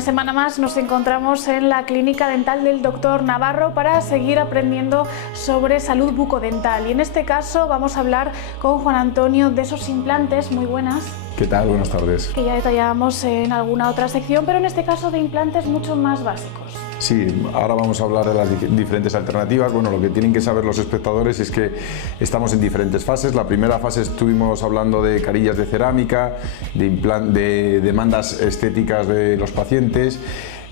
Una semana más nos encontramos en la clínica dental del Dr. Navarro para seguir aprendiendo sobre salud bucodental. Y en este caso vamos a hablar con Juan Antonio de esos implantes. Muy buenas. ¿Qué tal? Buenas tardes. Que ya detallábamos en alguna otra sección, pero en este caso de implantes mucho más básicos. Sí, ahora vamos a hablar de las diferentes alternativas. Bueno, lo que tienen que saber los espectadores es que estamos en diferentes fases. La primera fase estuvimos hablando de carillas de cerámica, de demandas estéticas de los pacientes.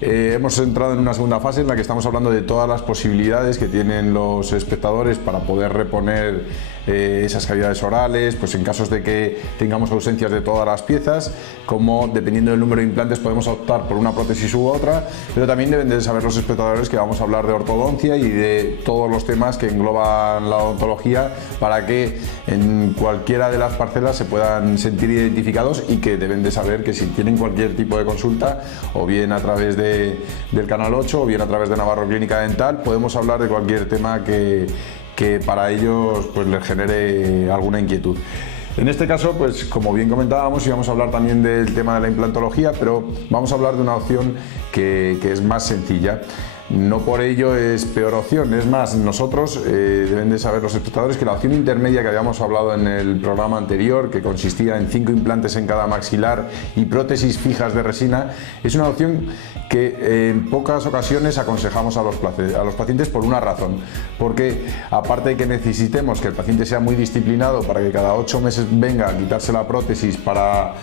Hemos entrado en una segunda fase en la que estamos hablando de todas las posibilidades que tienen los espectadores para poder reponer esas cavidades orales, pues en casos de que tengamos ausencias de todas las piezas, como dependiendo del número de implantes podemos optar por una prótesis u otra, pero también deben de saber los espectadores que vamos a hablar de ortodoncia y de todos los temas que engloban la odontología para que en cualquiera de las parcelas se puedan sentir identificados y que deben de saber que si tienen cualquier tipo de consulta, o bien a través del Canal 8 o bien a través de Navarro Clínica Dental, podemos hablar de cualquier tema que para ellos pues les genere alguna inquietud. En este caso, pues como bien comentábamos, íbamos a hablar también del tema de la implantología, pero vamos a hablar de una opción que es más sencilla. No por ello es peor opción, es más, nosotros deben de saber los espectadores que la opción intermedia que habíamos hablado en el programa anterior, que consistía en 5 implantes en cada maxilar y prótesis fijas de resina, es una opción que en pocas ocasiones aconsejamos a los pacientes por una razón, porque aparte de que necesitemos que el paciente sea muy disciplinado para que cada 8 meses venga a quitarse la prótesis para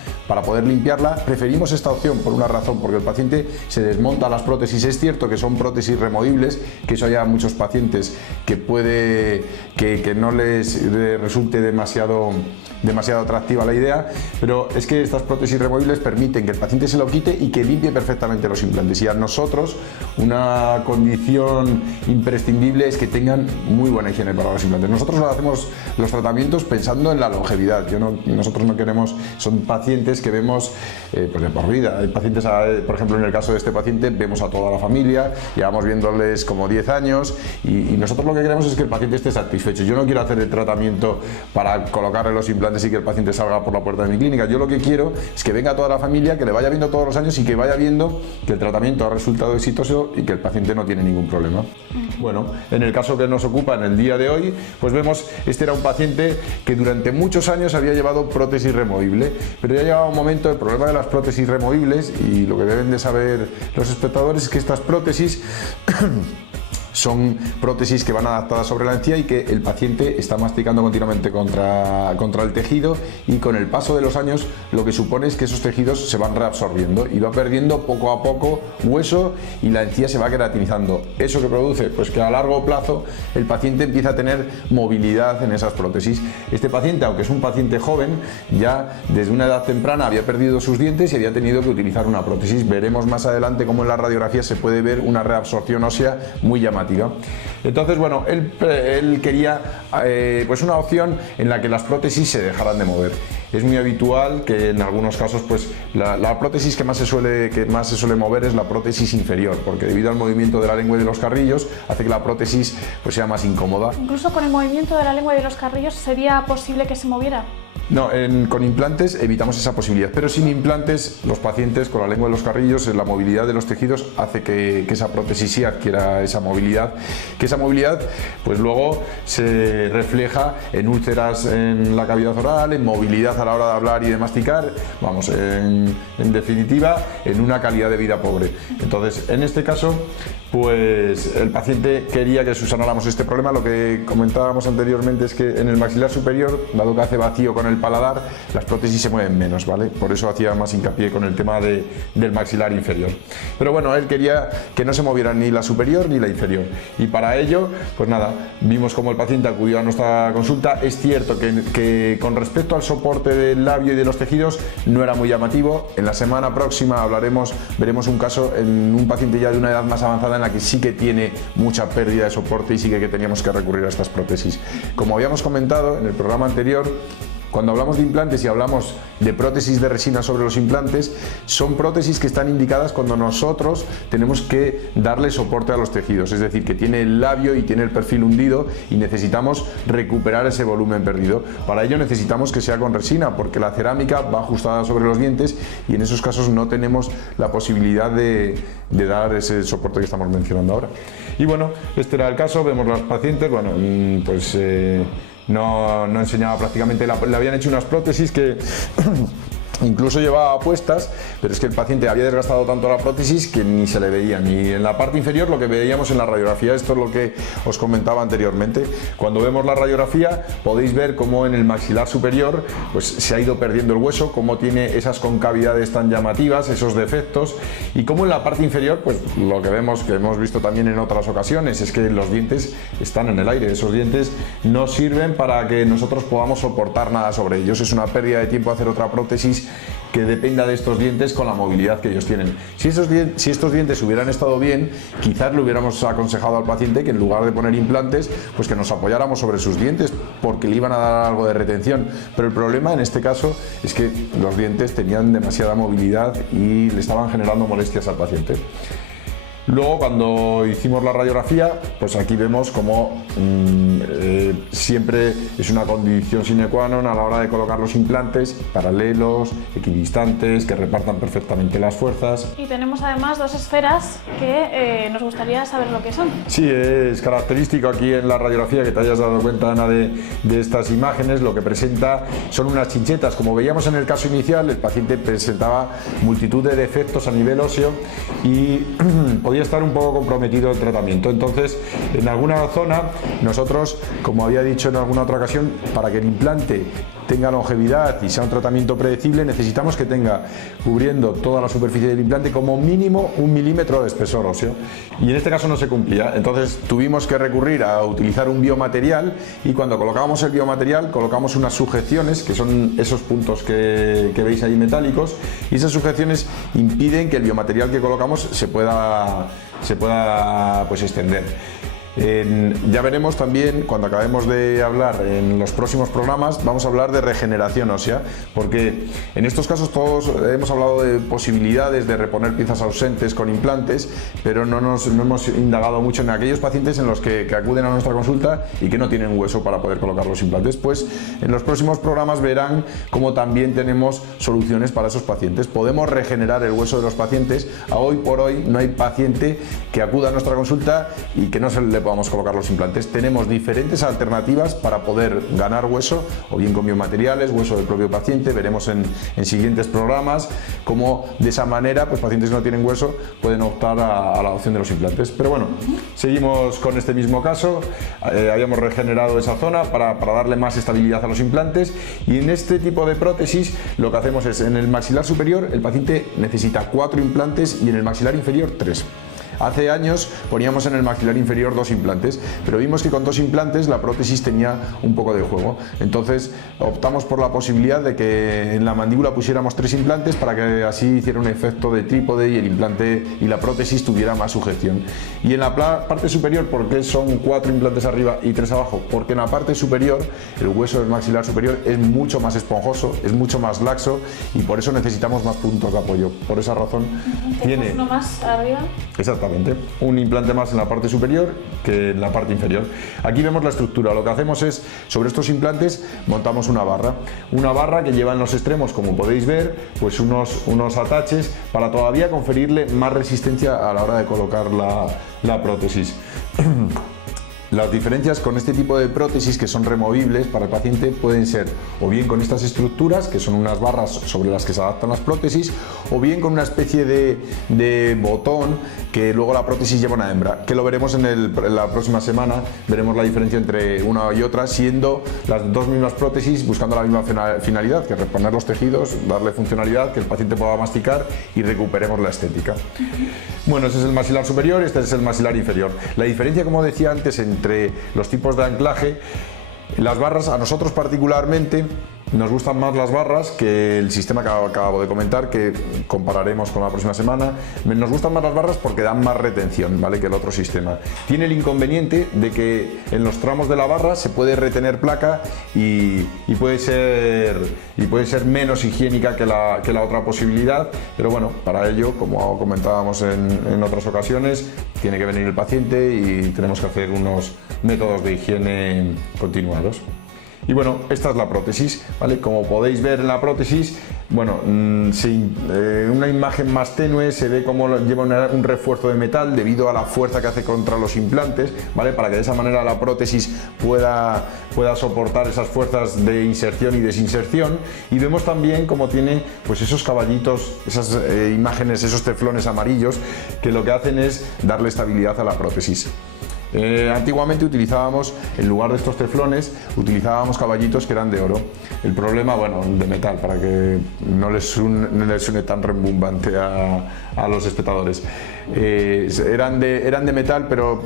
poder limpiarla, preferimos esta opción por una razón, porque el paciente se desmonta las prótesis. Es cierto que son prótesis removibles, que eso hay a muchos pacientes que puede que no les resulte demasiado atractiva la idea, pero es que estas prótesis removibles permiten que el paciente se lo quite y que limpie perfectamente los implantes, y a nosotros una condición imprescindible es que tengan muy buena higiene para los implantes. Nosotros hacemos los tratamientos pensando en la longevidad. Nosotros no queremos, son pacientes que vemos pues de por vida. Hay pacientes, por ejemplo, en el caso de este paciente vemos a toda la familia, llevamos viéndoles como 10 años y nosotros lo que queremos es que el paciente esté satisfecho. Yo no quiero hacer el tratamiento para colocarle los implantes y que el paciente salga por la puerta de mi clínica. Yo lo que quiero es que venga toda la familia, que le vaya viendo todos los años y que vaya viendo que el tratamiento ha resultado exitoso y que el paciente no tiene ningún problema. Bueno, en el caso que nos ocupa en el día de hoy, pues vemos, este era un paciente que durante muchos años había llevado prótesis removible, pero ya llegaba un momento, el problema de las prótesis removibles, y lo que deben de saber los espectadores es que estas prótesis son prótesis que van adaptadas sobre la encía y que el paciente está masticando continuamente contra el tejido, y con el paso de los años lo que supone es que esos tejidos se van reabsorbiendo y va perdiendo poco a poco hueso y la encía se va queratinizando. ¿Eso que produce? Pues que a largo plazo el paciente empieza a tener movilidad en esas prótesis. Este paciente, aunque es un paciente joven, ya desde una edad temprana había perdido sus dientes y había tenido que utilizar una prótesis. Veremos más adelante cómo en la radiografía se puede ver una reabsorción ósea muy llamativa. Entonces, bueno, él quería pues una opción en la que las prótesis se dejaran de mover. Es muy habitual que en algunos casos pues la prótesis que más se suele mover es la prótesis inferior, porque debido al movimiento de la lengua y de los carrillos hace que la prótesis pues sea más incómoda. Incluso con el movimiento de la lengua y de los carrillos sería posible que se moviera. No, con implantes evitamos esa posibilidad, pero sin implantes los pacientes con la lengua de los carrillos, la movilidad de los tejidos hace que esa prótesis sí adquiera esa movilidad, que esa movilidad pues luego se refleja en úlceras en la cavidad oral, en movilidad a la hora de hablar y de masticar, vamos, en definitiva, en una calidad de vida pobre. Entonces, en este caso, pues el paciente quería que subsanáramos este problema. Lo que comentábamos anteriormente es que en el maxilar superior, dado que hace vacío con el paladar, las prótesis se mueven menos, ¿vale? Por eso hacía más hincapié con el tema del maxilar inferior. Pero bueno, él quería que no se moviera ni la superior ni la inferior, y para ello, pues nada, vimos cómo el paciente acudió a nuestra consulta. Es cierto que con respecto al soporte del labio y de los tejidos no era muy llamativo. En la semana próxima veremos un caso en un paciente ya de una edad más avanzada en la que sí que tiene mucha pérdida de soporte y sí que teníamos que recurrir a estas prótesis. Como habíamos comentado en el programa anterior, Cuando hablamos de implantes y hablamos de prótesis de resina sobre los implantes, son prótesis que están indicadas cuando nosotros tenemos que darle soporte a los tejidos, es decir, que tiene el labio y tiene el perfil hundido y necesitamos recuperar ese volumen perdido. Para ello necesitamos que sea con resina, porque la cerámica va ajustada sobre los dientes y en esos casos no tenemos la posibilidad de dar ese soporte que estamos mencionando ahora. Y bueno, este era el caso. Vemos las pacientes, bueno, pues no enseñaba prácticamente, le habían hecho unas prótesis que incluso llevaba puestas, pero es que el paciente había desgastado tanto la prótesis que ni se le veía, ni en la parte inferior lo que veíamos en la radiografía. Esto es lo que os comentaba anteriormente. Cuando vemos la radiografía podéis ver cómo en el maxilar superior pues se ha ido perdiendo el hueso, cómo tiene esas concavidades tan llamativas, esos defectos, y cómo en la parte inferior pues lo que vemos, que hemos visto también en otras ocasiones, es que los dientes están en el aire. Esos dientes no sirven para que nosotros podamos soportar nada sobre ellos. Es una pérdida de tiempo hacer otra prótesis que dependa de estos dientes con la movilidad que ellos tienen. Si estos dientes hubieran estado bien, quizás le hubiéramos aconsejado al paciente que en lugar de poner implantes, pues que nos apoyáramos sobre sus dientes, porque le iban a dar algo de retención. Pero el problema en este caso es que los dientes tenían demasiada movilidad y le estaban generando molestias al paciente. Luego, cuando hicimos la radiografía, pues aquí vemos como siempre es una condición sine qua non a la hora de colocar los implantes paralelos, equidistantes, que repartan perfectamente las fuerzas. Y tenemos además dos esferas que nos gustaría saber lo que son. Sí, es característico aquí en la radiografía que te hayas dado cuenta, Ana, de estas imágenes. Lo que presenta son unas chinchetas. Como veíamos en el caso inicial, el paciente presentaba multitud de defectos a nivel óseo y podía estar un poco comprometido el tratamiento. Entonces, en alguna zona, nosotros, como había dicho en alguna otra ocasión, para que el implante tenga longevidad y sea un tratamiento predecible, necesitamos que tenga, cubriendo toda la superficie del implante, como mínimo 1 milímetro de espesor óseo, y en este caso no se cumplía. Entonces tuvimos que recurrir a utilizar un biomaterial, y cuando colocábamos el biomaterial colocamos unas sujeciones, que son esos puntos que veis ahí metálicos, y esas sujeciones impiden que el biomaterial que colocamos se pueda pues extender. Ya veremos también, cuando acabemos de hablar en los próximos programas, vamos a hablar de regeneración ósea, porque en estos casos todos hemos hablado de posibilidades de reponer piezas ausentes con implantes, pero no hemos indagado mucho en aquellos pacientes en los que acuden a nuestra consulta y que no tienen hueso para poder colocar los implantes. Pues en los próximos programas verán cómo también tenemos soluciones para esos pacientes. Podemos regenerar el hueso de los pacientes. A hoy por hoy no hay paciente que acuda a nuestra consulta y que no se le podamos colocar los implantes. Tenemos diferentes alternativas para poder ganar hueso, o bien con biomateriales, hueso del propio paciente. Veremos en siguientes programas cómo de esa manera pues pacientes que no tienen hueso pueden optar a la opción de los implantes. Pero bueno, seguimos con este mismo caso. Habíamos regenerado esa zona para darle más estabilidad a los implantes, y en este tipo de prótesis lo que hacemos es, en el maxilar superior el paciente necesita 4 implantes y en el maxilar inferior 3. Hace años poníamos en el maxilar inferior 2 implantes, pero vimos que con 2 implantes la prótesis tenía un poco de juego. Entonces optamos por la posibilidad de que en la mandíbula pusiéramos 3 implantes para que así hiciera un efecto de trípode y el implante y la prótesis tuviera más sujeción. Y en la parte superior, ¿por qué son 4 implantes arriba y 3 abajo? Porque en la parte superior el hueso del maxilar superior es mucho más esponjoso, es mucho más laxo, y por eso necesitamos más puntos de apoyo. Por esa razón tiene uno más arriba. Exactamente, un implante más en la parte superior que en la parte inferior. Aquí vemos la estructura. Lo que hacemos es, sobre estos implantes montamos una barra que lleva en los extremos, como podéis ver, pues unos ataches para todavía conferirle más resistencia a la hora de colocar la prótesis. Las diferencias con este tipo de prótesis, que son removibles para el paciente, pueden ser o bien con estas estructuras, que son unas barras sobre las que se adaptan las prótesis, o bien con una especie de botón que luego la prótesis lleva una hembra, que lo veremos en la próxima semana. Veremos la diferencia entre una y otra, siendo las dos mismas prótesis buscando la misma finalidad, que es reponer los tejidos, darle funcionalidad, que el paciente pueda masticar y recuperemos la estética. Bueno, ese es el maxilar superior, este es el maxilar inferior. La diferencia, como decía antes, entre los tipos de anclaje, las barras, a nosotros particularmente Nos gustan más las barras que el sistema que acabo de comentar, que compararemos con la próxima semana. Nos gustan más las barras porque dan más retención, ¿vale?, que el otro sistema. Tiene el inconveniente de que en los tramos de la barra se puede retener placa y puede ser menos higiénica que la otra posibilidad, pero bueno, para ello, como comentábamos en otras ocasiones, tiene que venir el paciente y tenemos que hacer unos métodos de higiene continuados. Y bueno, esta es la prótesis, ¿vale? Como podéis ver en la prótesis, bueno, una imagen más tenue, se ve como lleva un refuerzo de metal debido a la fuerza que hace contra los implantes, ¿vale? Para que de esa manera la prótesis pueda soportar esas fuerzas de inserción y desinserción. Y vemos también cómo tiene pues esos caballitos, esas imágenes, esos teflones amarillos, que lo que hacen es darle estabilidad a la prótesis. Antiguamente utilizábamos, en lugar de estos teflones, utilizábamos caballitos que eran de oro. El problema, bueno, de metal, para que no les suene tan rembumbante a los espectadores. Eran de metal, pero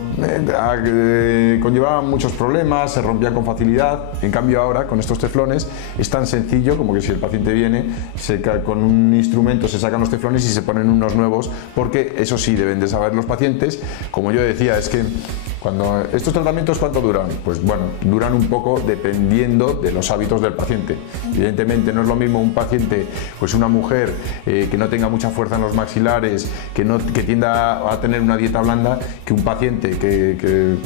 conllevaban muchos problemas, se rompían con facilidad. En cambio ahora, con estos teflones, es tan sencillo como que si el paciente viene, con un instrumento se sacan los teflones y se ponen unos nuevos, porque eso sí deben de saber los pacientes. Como yo decía, es que cuando estos tratamientos, ¿cuánto duran? Pues bueno, duran un poco dependiendo de los hábitos del paciente. Evidentemente no es lo mismo un paciente, pues una mujer que no tenga mucha fuerza en los maxilares, que tienda a tener una dieta blanda, que un paciente que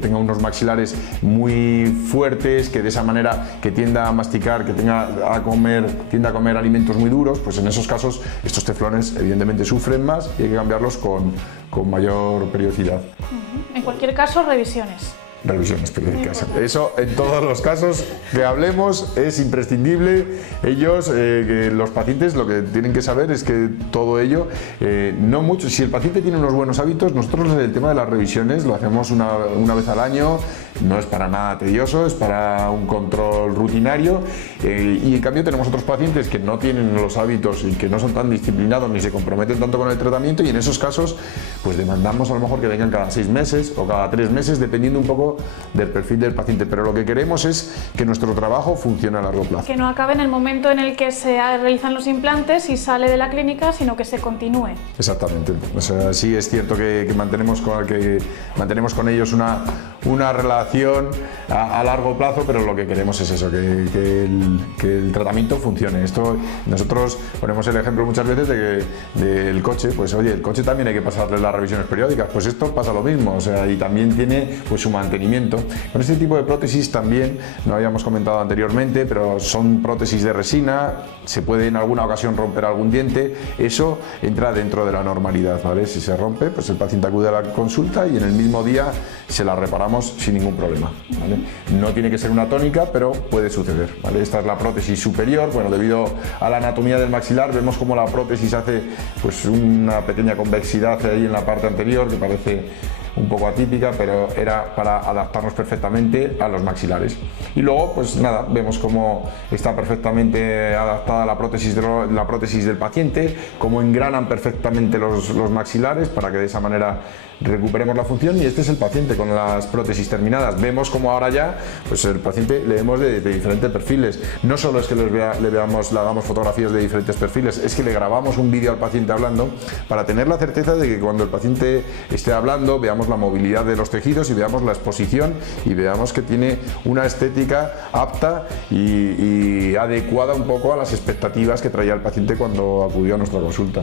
tenga unos maxilares muy fuertes, que de esa manera que tienda a masticar, que tienda a comer alimentos muy duros. Pues en esos casos estos teflones evidentemente sufren más y hay que cambiarlos con mayor periodicidad. En cualquier caso, revisiones. Revisiones periódicas. Eso en todos los casos que hablemos es imprescindible. Los pacientes lo que tienen que saber es que todo ello, no mucho, si el paciente tiene unos buenos hábitos, nosotros el tema de las revisiones lo hacemos una vez al año, no es para nada tedioso, es para un control rutinario, y en cambio tenemos otros pacientes que no tienen los hábitos y que no son tan disciplinados ni se comprometen tanto con el tratamiento, y en esos casos pues demandamos a lo mejor que vengan cada 6 meses o cada 3 meses, dependiendo un poco del perfil del paciente, pero lo que queremos es que nuestro trabajo funcione a largo plazo. Que no acabe en el momento en el que se realizan los implantes y sale de la clínica, sino que se continúe. Exactamente. O sea, sí es cierto que mantenemos con ellos una relación a largo plazo, pero lo que queremos es eso, que el tratamiento funcione. Nosotros ponemos el ejemplo muchas veces del coche. Pues oye, el coche también hay que pasarle las revisiones periódicas, pues esto pasa lo mismo, o sea, y también tiene pues su mantenimiento. Con este tipo de prótesis también, no habíamos comentado anteriormente, pero son prótesis de resina, se puede en alguna ocasión romper algún diente, eso entra dentro de la normalidad, ¿vale? Si se rompe, pues el paciente acude a la consulta y en el mismo día se la reparamos sin ningún problema, ¿vale? No tiene que ser una tónica, pero puede suceder, ¿vale? Esta es la prótesis superior. Bueno, debido a la anatomía del maxilar, vemos como la prótesis hace pues una pequeña convexidad ahí en la parte anterior que parece un poco atípica, pero era para adaptarnos perfectamente a los maxilares. Y luego, pues nada, vemos cómo está perfectamente adaptada la prótesis del paciente, cómo engranan perfectamente los maxilares para que de esa manera recuperemos la función. Y este es el paciente con las prótesis terminadas. Vemos como ahora ya, pues el paciente le vemos de diferentes perfiles. No solo es que le hagamos fotografías de diferentes perfiles, es que le grabamos un vídeo al paciente hablando para tener la certeza de que cuando el paciente esté hablando veamos la movilidad de los tejidos y veamos la exposición y veamos que tiene una estética apta y adecuada un poco a las expectativas que traía el paciente cuando acudió a nuestra consulta.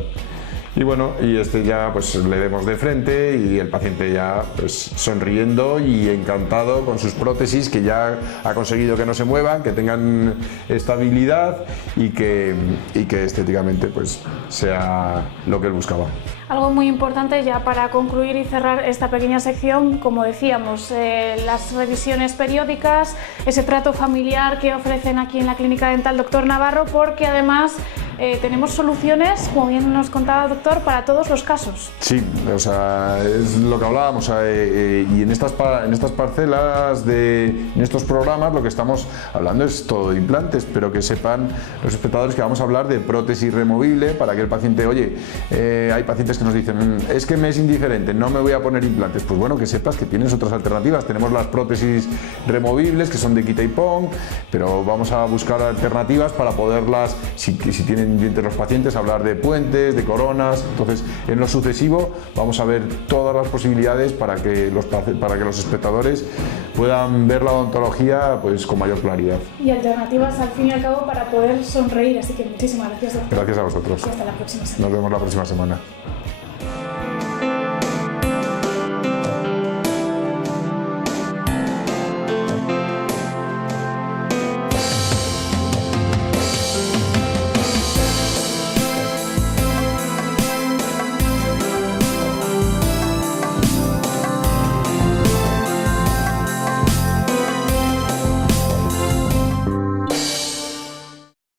Y bueno, y ya pues le vemos de frente y el paciente ya pues sonriendo y encantado con sus prótesis, que ya ha conseguido que no se muevan, que tengan estabilidad y que estéticamente pues sea lo que él buscaba. Algo muy importante ya para concluir y cerrar esta pequeña sección, como decíamos, las revisiones periódicas, ese trato familiar que ofrecen aquí en la Clínica Dental Dr. Navarro, porque además tenemos soluciones, como bien nos contaba el doctor, para todos los casos. Sí, o sea, es lo que hablábamos, y en estas parcelas, en estos programas, lo que estamos hablando es todo de implantes, pero que sepan los espectadores que vamos a hablar de prótesis removible para que el paciente, oye, hay pacientes que nos dicen, es que me es indiferente, no me voy a poner implantes. Pues bueno, que sepas que tienes otras alternativas. Tenemos las prótesis removibles, que son de quita y pon, pero vamos a buscar alternativas para poderlas, si tienen dientes los pacientes, hablar de puentes, de coronas. Entonces, en lo sucesivo vamos a ver todas las posibilidades para que los espectadores puedan ver la odontología pues con mayor claridad. Y alternativas al fin y al cabo para poder sonreír, así que muchísimas gracias, doctor. Gracias a vosotros. Y hasta la próxima semana. Nos vemos la próxima semana.